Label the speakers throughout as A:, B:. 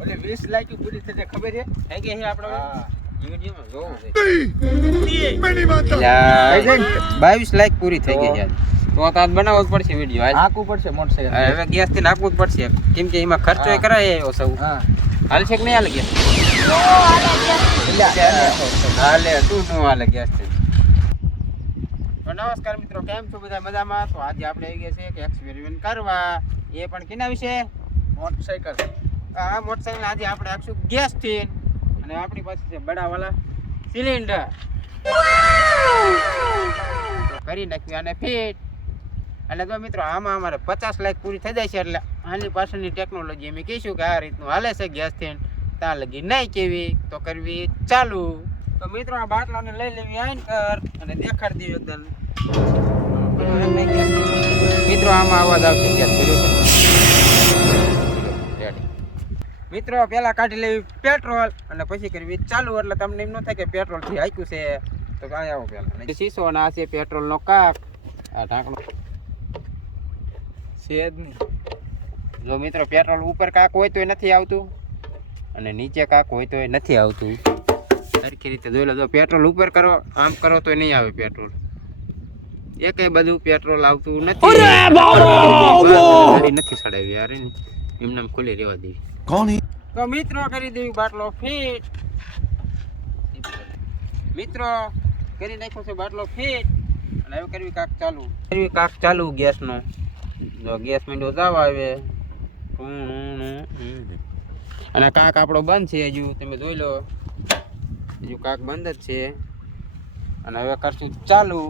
A: ઓલી 20 લાખ પૂરી થશે ખબર છે?
B: થઈ કે છે આપણે વિડીયોમાં જોવું બાવીસ લાખ પૂરી થઈ ગઈ છે. તો તો આજ બનાવવો જ પડશે વીડિયો આજ.
A: હાંકવું પડશે મોટરસાઇકલ
B: હવે ગેસથી નાખવું જ પડશે. કેમ કે એમાં ખર્ચો
A: હા.
B: કરાય એવો સૌ.
A: હા.
B: હાલ છે કે નહીં હાલે ગેસ? હાલે શું નું હાલે ગેસથી નમસ્કાર મિત્રો કેમ છો બધા મજામાં? તો આજે આપણે આવી ગયા છે કે એક્સપેરિમેન્ટ કરવા. એ પણ કેના વિશે?
A: મોટરસાઇકલ
B: આ મોટરસાઇકલ આજે આપણે આપશું ગેસથી. અને આપણી પાસે છે બડા વાલા સિલિન્ડર કરી નાખ્યું અને ફિટ એટલે તો મિત્રો આમાં અમારે પચાસ લાખ પૂરી થઈ જાય છે એટલે આની પાછળની ટેકનોલોજી અમે કહીશું કે આ રીતનું હાલે છે ગેસથી. ત્યાં લગી નહીં કેવી, તો કરવી ચાલુ. તો મિત્રો આ બાટલાને લઈ લેવી આઈન કર અને દેખાડી દેવી એકદમ મિત્રો આમાં અવાજ આવશે મિત્રો પહેલાં કાઢી લેવી પેટ્રોલ અને પછી કરવી ચાલુ. એટલે તમને એમ ન થાય કે પેટ્રોલથી હાક્યું છે. તો કાંઈ આવો પેલા શીશો અને આ છે પેટ્રોલનો કાપ. આ ઢાંકણો.
A: છે જ નહીં.
B: જો મિત્રો પેટ્રોલ ઉપર કાંક હોય તોય નથી આવતું અને નીચે કાંક હોય તોય નથી આવતું. સરખી રીતે જોઈ લો જો પેટ્રોલ ઉપર કરો આમ કરો તો નહીં આવે પેટ્રોલ. એકેય બધું પેટ્રોલ આવતું નથી. નથી ચડાવી યાર એમને એમ ખુલ્લી રહેવા દેવી.
C: કોણ
B: તો મિત્રો કરી દેવી બાટલો ફીટ. મિત્રો કરી નાખ્યો છે બાટલો ફિટ. અને હવે કરવી કાક ચાલુ. કરવી કાક ચાલુ ગેસનો. જો ગેસ મીંડો જાવ આવે. અને કાક આપણો બંધ છે હજુ તમે જોઈ લો. હજુ કાક બંધ જ છે. અને હવે કરશું ચાલુ.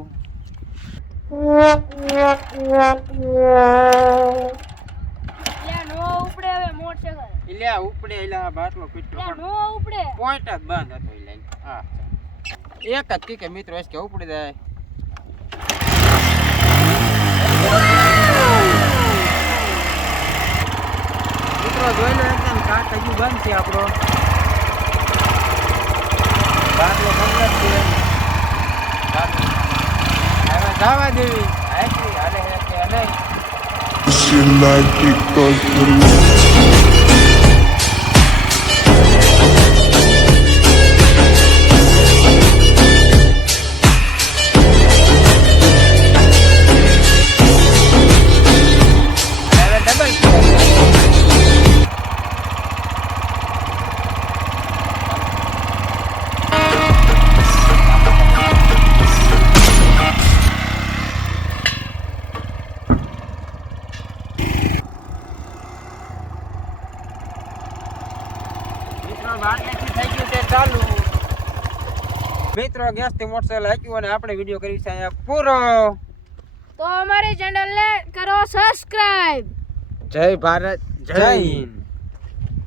D: ઉપડે હવે મોટરસાયકલ
B: એટલે ઉપડે એટલે આ બાટલો
D: નો ઉપડે.
B: પોઈન્ટ જ બંધ હતો એ લાઈન. હા એક જ કી કે મિત્રો એસ કે ઉપડી જાય. મિત્રો જોઈ લો એકદમ કાચ હજુ બંધ છે આપણો. બાટલો બંધ જ છે. જવા દેવી. હાલે હાલે. હે કે નહીં હવે મિત્રો થઈ ગયું છે ચાલુ. મિત્રો ગેસથી મોટરસાઇકલ હાક્યું અને આપણે વીડિયો કરી છે અહીંયા પૂરો.
D: તો અમારી ચેનલ ને કરો સબસ્ક્રાઇબ
B: જય ભારત જય હિન્દ.